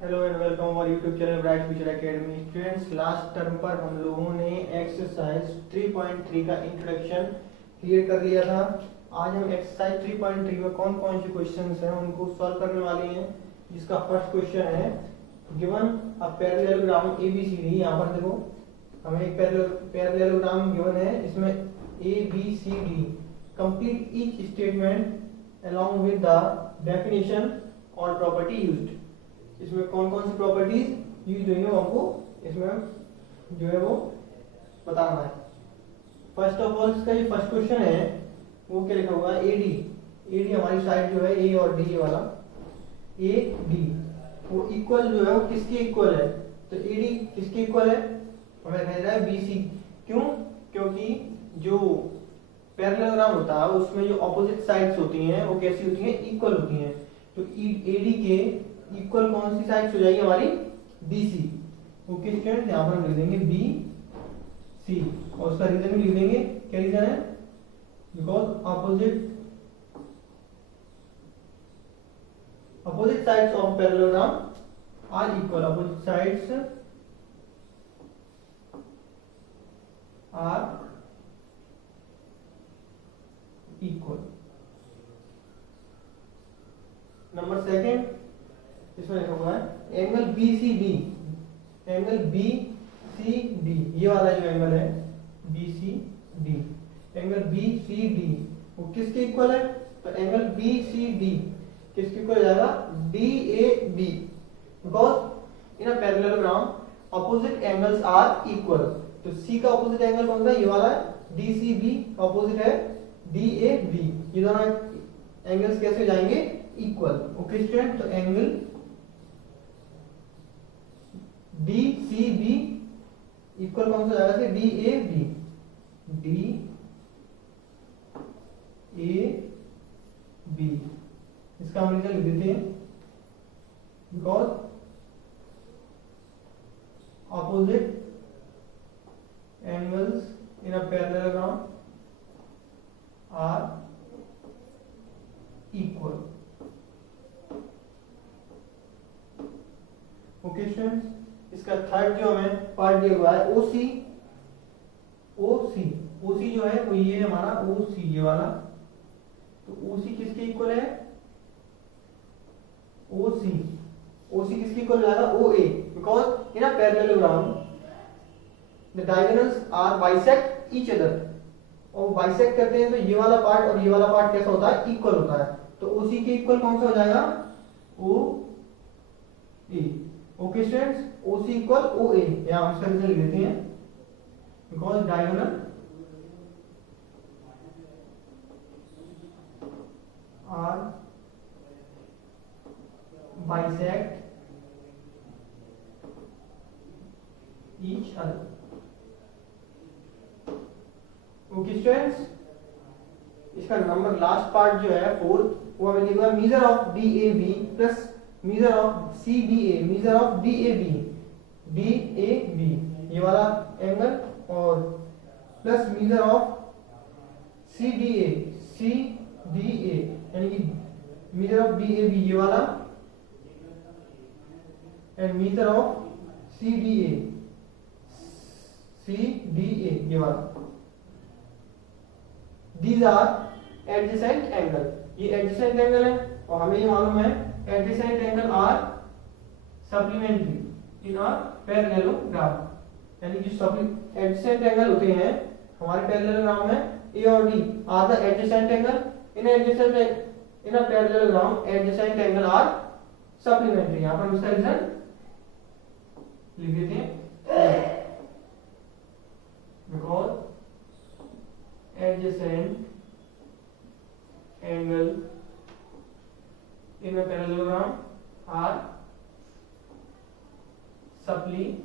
Hello and welcome our YouTube channel bright future academy. Students, last term पर हम लोगों ने एक्सरसाइज 3.3 का इंट्रोडक्शन क्लियर कर लिया था। आज हम एक्सरसाइज 3.3 में कौन कौन से क्वेश्चंस हैं उनको सॉल्व करने वाले हैं। जिसका फर्स्ट क्वेश्चन है गिवन अ पैरेललोग्राम ABCD। यहाँ पर देखो हमें एक पैरेललोग्राम गिवन है, इसमें ABCD complete each statement along with the definition और प्रॉपर्टी यूज्ड। इसमें कौन कौन सी प्रॉपर्टीज यूज हुई है हमको इसमें जो है वो बताना है। फर्स्ट ऑफ ऑल इसका जो फर्स्ट क्वेश्चन है वो क्या लिखा हुआ है, एडी हमारी साइड जो है ए और डी वाला ए डी वो इक्वल जो है वो किसके इक्वल है, तो एडी किसके इक्वल है, हमें कह रहा है बीसी। क्यों? क्योंकि जो पैरेललोग्राम होता है उसमें जो ऑपोजिट साइड्स होती हैं वो कैसी होती हैं, इक्वल होती हैं। तो एडी के इक्वल कौन सी साइड्स हो जाएगी हमारी, BC। ओके स्टूडेंट, यहाँ पर हम लिख देंगे BC और उसका रीजन भी लिख देंगे। क्या रीजन है, because opposite sides of parallelogram are equal. Opposite sides are equal. Number second इसमें लिखा हुआ है एंगल BCD। एंगल BCD ये वाला जो एंगल है BCD, एंगल BCD वो किसके इक्वल है, तो एंगल BCD किसके इक्वल जाएगा, DAB। Because in a parallelogram opposite angles are equal. तो C का ऑपोजिट एंगल कौन सा है, ये वाला है DCB, ऑपोजिट है DAB। ये दोनों एंगल्स कैसे हो जाएंगे, इक्वल। ओके स्टूडेंट, तो एंगल DCB इक्वल कौन सा जाएगा, DAB। DAB इसका हम रीजन लिख देते हैं, because opposite angles in a parallelogram are equal. Okay students, इसका थर्ड जो हमें पार्ट दिया हुआ है OC जो है वो ये हमारा OC ये वाला। तो OC किसके इक्वल है, OC किसके इक्वल जाएगा, OA। Because in a parallelogram the diagonals are bisect each other. और बाइसेक्ट करते हैं तो ये वाला पार्ट और ये वाला पार्ट कैसा होता है, इक्वल होता है। तो OC के इक्वल कौन सा हो जाएगा, OA। Okay students, OC equal OA। यहां हम इसका रीजन लिख देते हैं, because diagonal are bisect each other. Okay students, इसका नंबर लास्ट पार्ट जो है फोर्थ, वो हमें लिखा है measure of DAB plus measure of CBA, measure of DAB ये वाला एंगल और प्लस मेजर ऑफ CDA यानी कि मेजर ऑफ DAB ये वाला एंड मेजर ऑफ CDA ये वाला। These are adjacent angle। ये adjacent angle है और हमें ये मालूम है adjacent angle are supplementary in a parallelogram। यानी कि adjacent angle होते हैं हमारे पैरेललोग्राम में A और D are the adjacent angle in a parallelogram adjacent angle are supplementary। यहाँ पर हम इसका रीजन लिख देते हैं, because adjacent angle in a parallelogram are supplementary।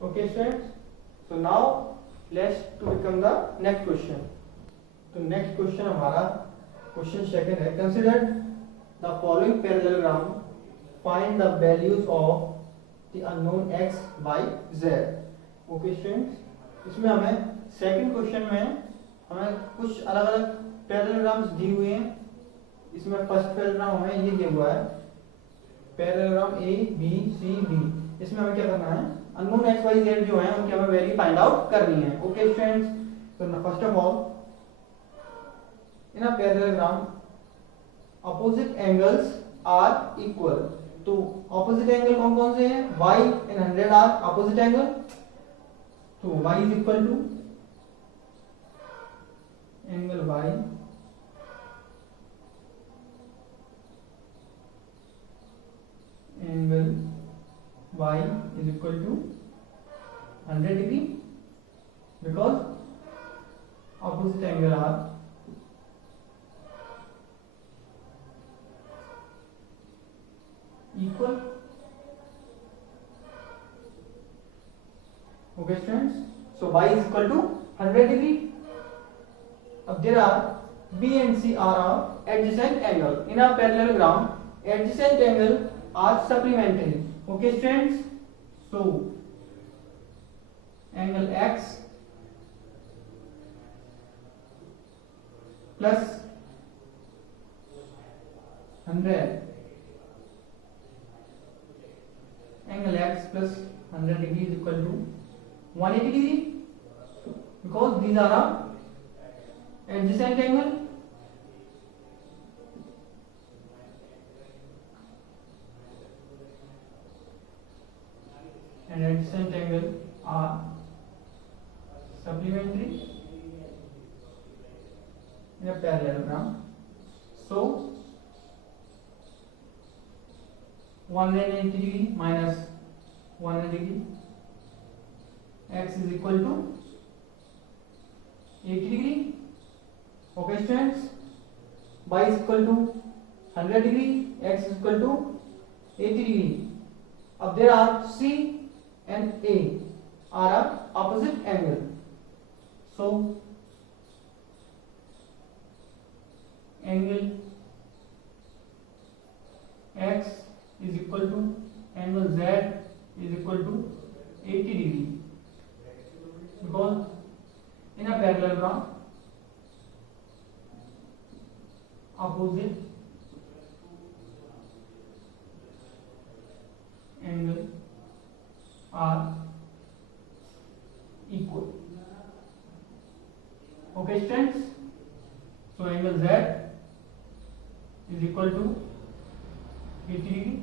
Okay students, so now let's to become the next question। तो next question हमारा question second है, consider the following parallelogram, find the values of the unknown x, y, z। Okay students, इसमें हमें second question में हमें कुछ अलग अलग पैरेललोग्राम्स दिए हुए हैं। इसमें फर्स्ट पैरेललोग्राम हमें ये दिया हुआ है, parallelogram A B C D. इसमें हमें क्या करना है, अननोन एक्स वाई जेड जो है उनकी हमें वैल्यू फाइंड आउट करनी है। ओके स्टूडेंट्स, तो first of all in a parallelogram opposite angles are equal. तो ऑपोजिट एंगल कौन कौन से हैं, y and 100 are opposite angle. तो y is equal to angle y angle y is equal to 100 degree because opposite angle are equal. Okay students, so y is equal to 100 degree. अब there are b and c are of adjacent angle in a parallelogram. Adjacent angle are supplementary. Okay students, so angle x plus 100 angle x plus 100 degree is equal to 180 degree because these are adjacent angle. And adjacent angle are supplementary in a parallelogram. So 180 degree minus 180 degree, x is equal to 80 degree. Okay students, y is equal to 100 degree, x is equal to 80 degree. अब there are c and a are a opposite angle. So angle x is equal to angle z is equal to 80 degree because in a parallelogram opposite angle are equal. Okay students, so angle z is equal to 80 degree.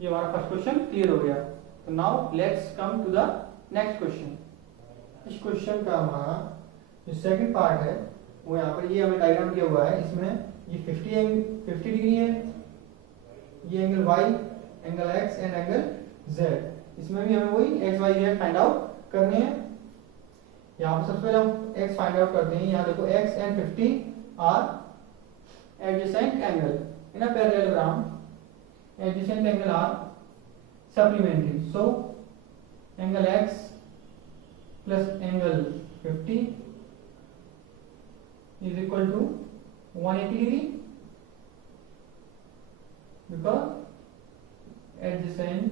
ये हमारा first question clear हो गया। तो now let's come to the next question. इस question का हमारा जो second part है वो यहाँ पर ये हमें डायग्राम दिया हुआ है। इसमें ये 50 डिग्री है, ये angle y, angle x and angle z। इसमें भी हमें वही x y z find out करने हैं। यहाँ पर सबसे पहले हम x फाइंड आउट करते हैं। यहाँ देखो x and 50 are adjacent angle in a parallelogram. Adjacent angle are supplementary. So angle x plus angle 50 is equal to 180 degree because adjacent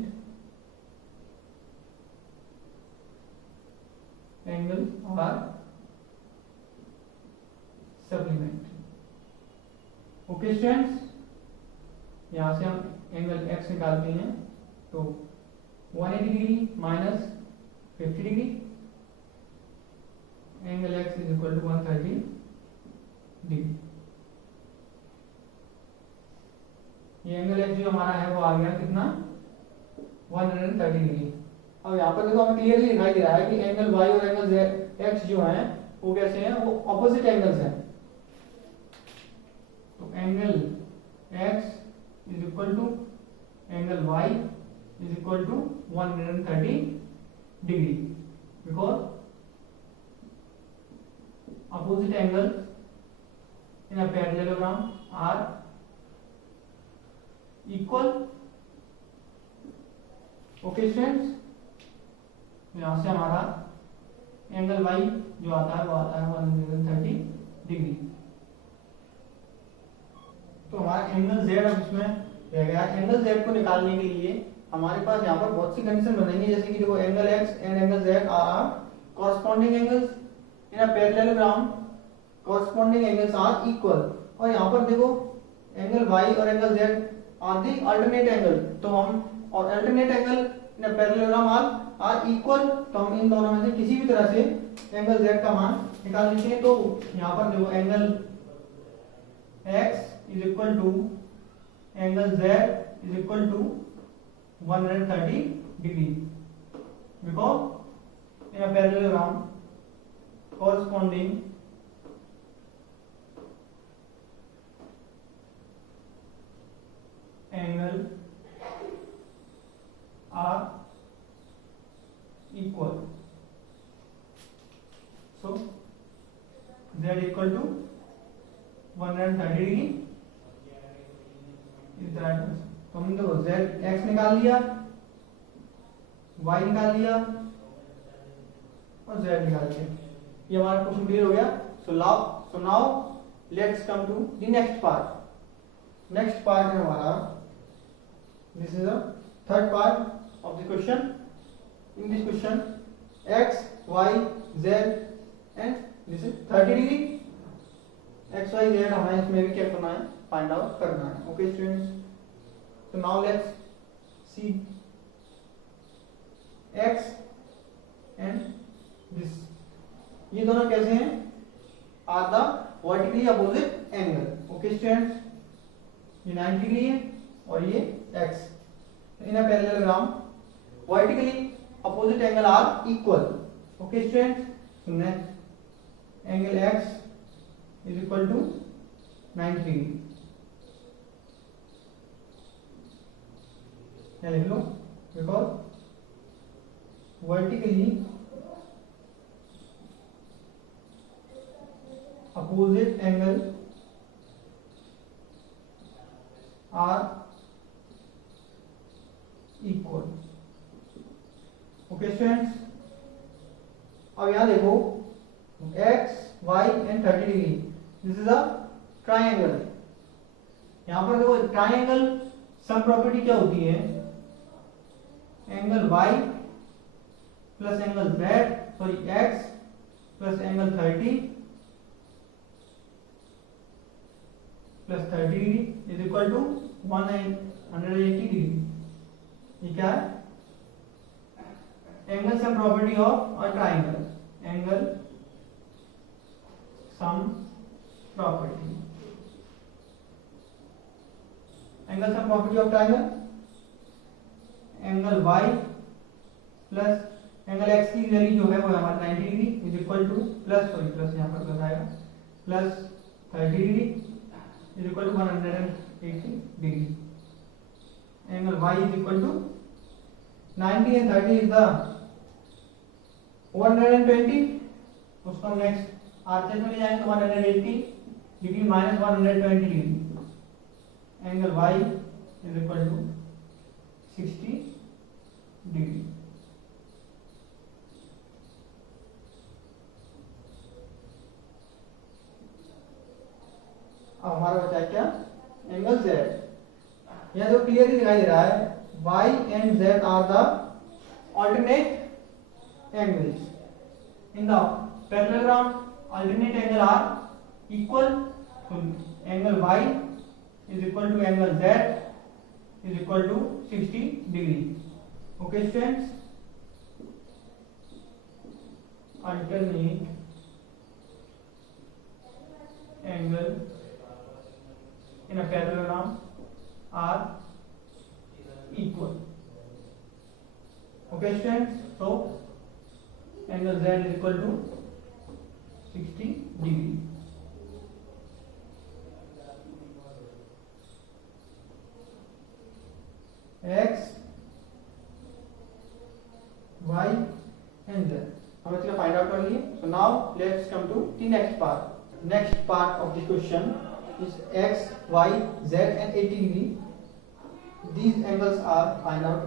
angles are supplementary. Okay students, यहाँ से हम angle x निकालते हैं तो 180 degree minus 50 degree, angle x is equal to 130 degree. ये angle x जो हमारा है वो आ गया कितना, 130 डिग्री। अब यहाँ पर देखो हमें क्लियरली दिखाई दे रहा है कि एंगल y और एंगल x जो है वो कैसे हैं, वो ऑपोजिट एंगल्स हैं। तो angle x is equal to angle y is equal to 130 degree because opposite angles in a parallelogram are equal. Okay students, यहाँ से हमारा एंगल वाई जो आता है वो आता है 130 डिग्री। तो हमारा एंगल जेड अब इसमें रह गया। एंगल जेड को निकालने के लिए हमारे पास यहाँ पर बहुत सी कंडीशन बनेंगी, जैसे कि देखो angle X and angle Z are corresponding angles in a parallelogram, corresponding angles are equal. और यहाँ पर देखो एंगल वाई और angle Z are the alternate angle, तो हम और alternate angle in a parallelogram are equal, तो हम इन दोनों में से किसी भी तरह से एंगल जेड का मान निकाल लेते हैं। तो यहाँ पर देखो angle x is equal to angle z is equal to 130 degree, because in a parallelogram corresponding angle are equal, so z equal to 130 degree is the right answer। तो हमने देखो z x निकाल लिया, y निकाल लिया और z निकाल लिया। ये हमारा क्वेश्चन क्लियर हो गया। So now let's come to the next part. Next part है हमारा, this is the third part of the question. In this question x y z and this is 30 degree. x y z हमें इसमें भी क्या करना है, find out करना है। ओके स्टूडेंट्स, तो now let's see x and this, ये दोनों कैसे हैं, are the vertically opposite angle. Okay students, ये 90 डिग्री है और ये x। In a parallelogram vertically opposite angle are equal. Okay students, next angle x is equal to 90 degree. क्या लिख लो, because vertically opposite angle are equal। Okay students, अब यहां देखो x y and 30 degree, this is a triangle. यहां पर देखो triangle sum property क्या होती है, angle y plus angle z sorry x plus angle 30 plus 30 degree is equal to 180 degree. ये क्या है, angle sum property of a triangle, angle sum property, angle sum property of triangle, angle y plus angle x की value जो है वो हमारा 90 degree is equal to plus, sorry plus यहाँ पर प्लस आएगा, plus 30 degree is equal to 180 degree। Angle y is equal to 90 and 30 is the 120। उसको हम नेक्स्ट आरचेस में ले जाएंगे तो 180 degree minus 120 degree. Angle y is equal to 60 degree. अब हमारा बचा क्या, एंगल z। यहाँ जो क्लियरली दिखाई दे रहा है y and z are the alternate angles in the parallelogram। alternate angle are equal, so angle y is equal to angle z is equal to 60 degree। okay students, alternate angle in a parallelogram are equal। okay students, so angle z is equal to 60 degree। x y and z हम इसका find out कर लिए। so now let's come to the next part of the question is x y z and 80 degree, these angles are find out।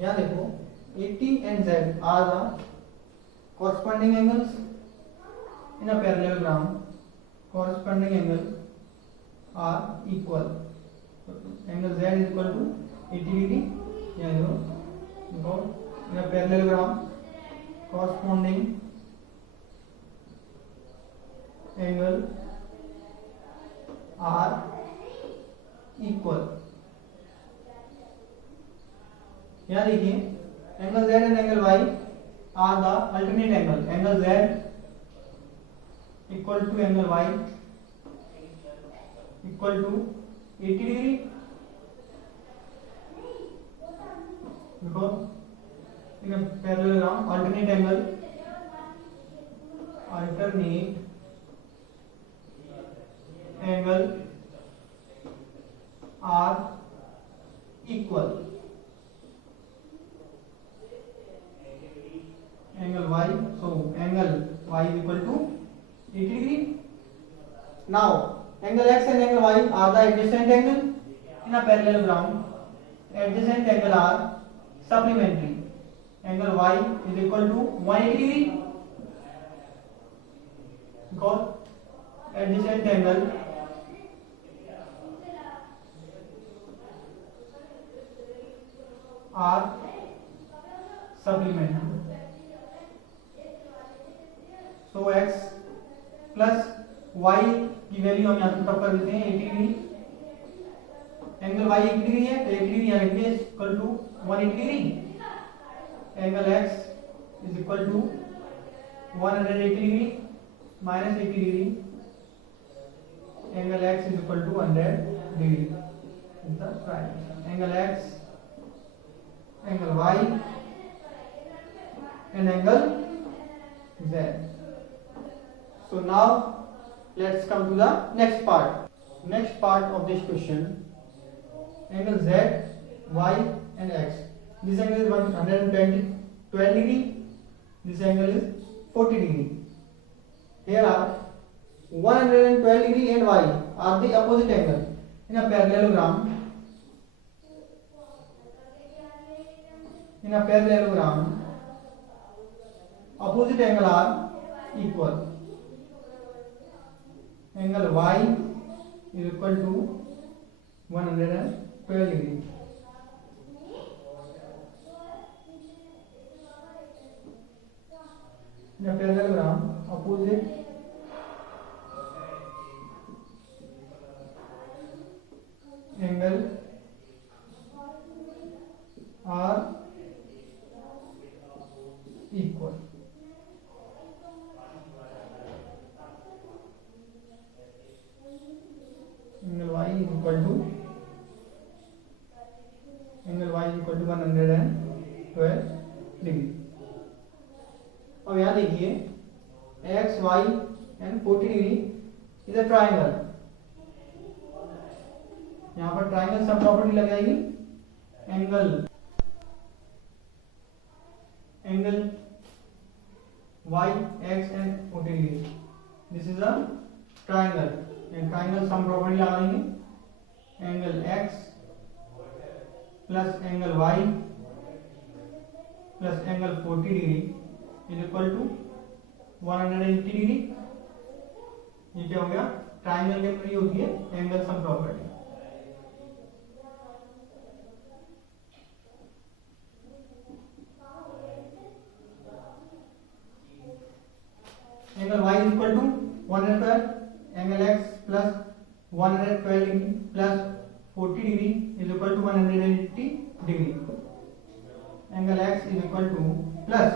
यहाँ देखो 80 and Z are the corresponding angles in a parallelogram. Corresponding angle are equal. Angle Z is equal to 80 degree. Yeah, because in a parallelogram corresponding angle are equal. यहाँ देखिए angle Z and angle Y are the alternate angle. Angle Z equal to angle Y equal to 80 degree. because in a parallelogram alternate angle are equal. Angle y, so angle y is equal to 80 degree. Now angle x and angle y are the adjacent angle in a parallelogram. Adjacent angle are supplementary. Angle y is equal to 180 degree because adjacent angle are supplementary. So x plus y की value हम यहाँ पे put कर देते हैं 80 degree. Angle y 80 degree है तो 80 degree यहाँ लिखेंगे equal to 180 degree. Angle x is equal to 180 degree minus 80 degree. Angle x is equal to 100 degree. Is the triangle. Angle x, angle y and angle z. So now let's come to the next part. Next part of this question, angle z, y and x. This angle is 12 degree. This angle is 40 degree. Here are 112 degree and y are the opposite angle in a parallelogram. In a parallelogram, opposite angle are equal. Angle y is equal to 112 degree. In a parallelogram, opposite angle are equal. Angle y is equal to 112 degree. अब यहाँ देखिए x, y and 40 degree is a triangle. यहाँ पर triangle सब property लग जाएगी. Angle y, x and 40 degree. This is a triangle. And triangle sum property लगा देंगे. Angle x plus angle y plus angle 40 degree is equal to 180 degree. ये क्या हो गया? ट्राइंगल के अंदर ये होती है angle sum property. Angle y is equal to 112. Angle x plus 112 degree plus 40 degree is equal to 180 degree. Angle x is equal to plus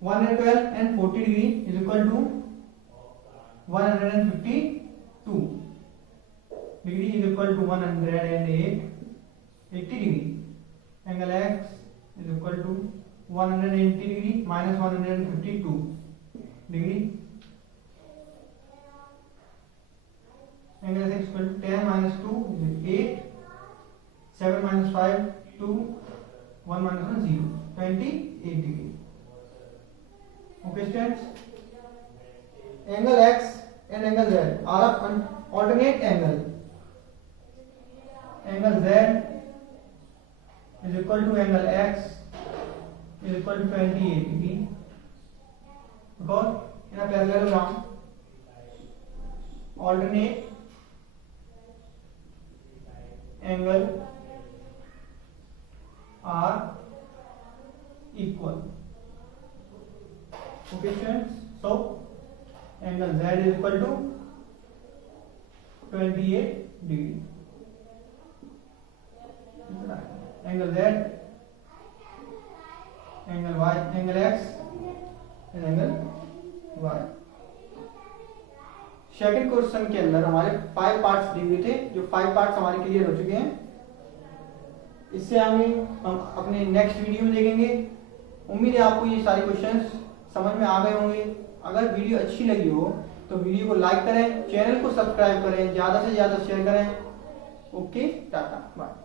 112 and 40 degree is equal to 152 degree is equal to 180 degree. Angle x is equal to 180 degree minus 152 degree. Angle x equal to 10 minus 2 is 8. 7 minus 5 2. 1 minus 1 0. 28 degree. Okay students, angle x and angle z are an alternate angle. Angle z is equal to angle x is equal to 28 degree because in a parallelogram alternate angle are equal. Okay students, so angle Z is equal to 28 degree. Angle Z, angle Y, angle X and angle Y. Second question के अंदर हमारे 5 parts दिए हुए थे, जो 5 parts हमारे clear हो चुके हैं। इससे आगे हम अपने नेक्स्ट वीडियो में देखेंगे। उम्मीद है आपको ये सारे क्वेश्चंस समझ में आ गए होंगे। अगर वीडियो अच्छी लगी हो तो वीडियो को लाइक करें, चैनल को सब्सक्राइब करें, ज्यादा से ज्यादा शेयर करें। Okay, tata, bye.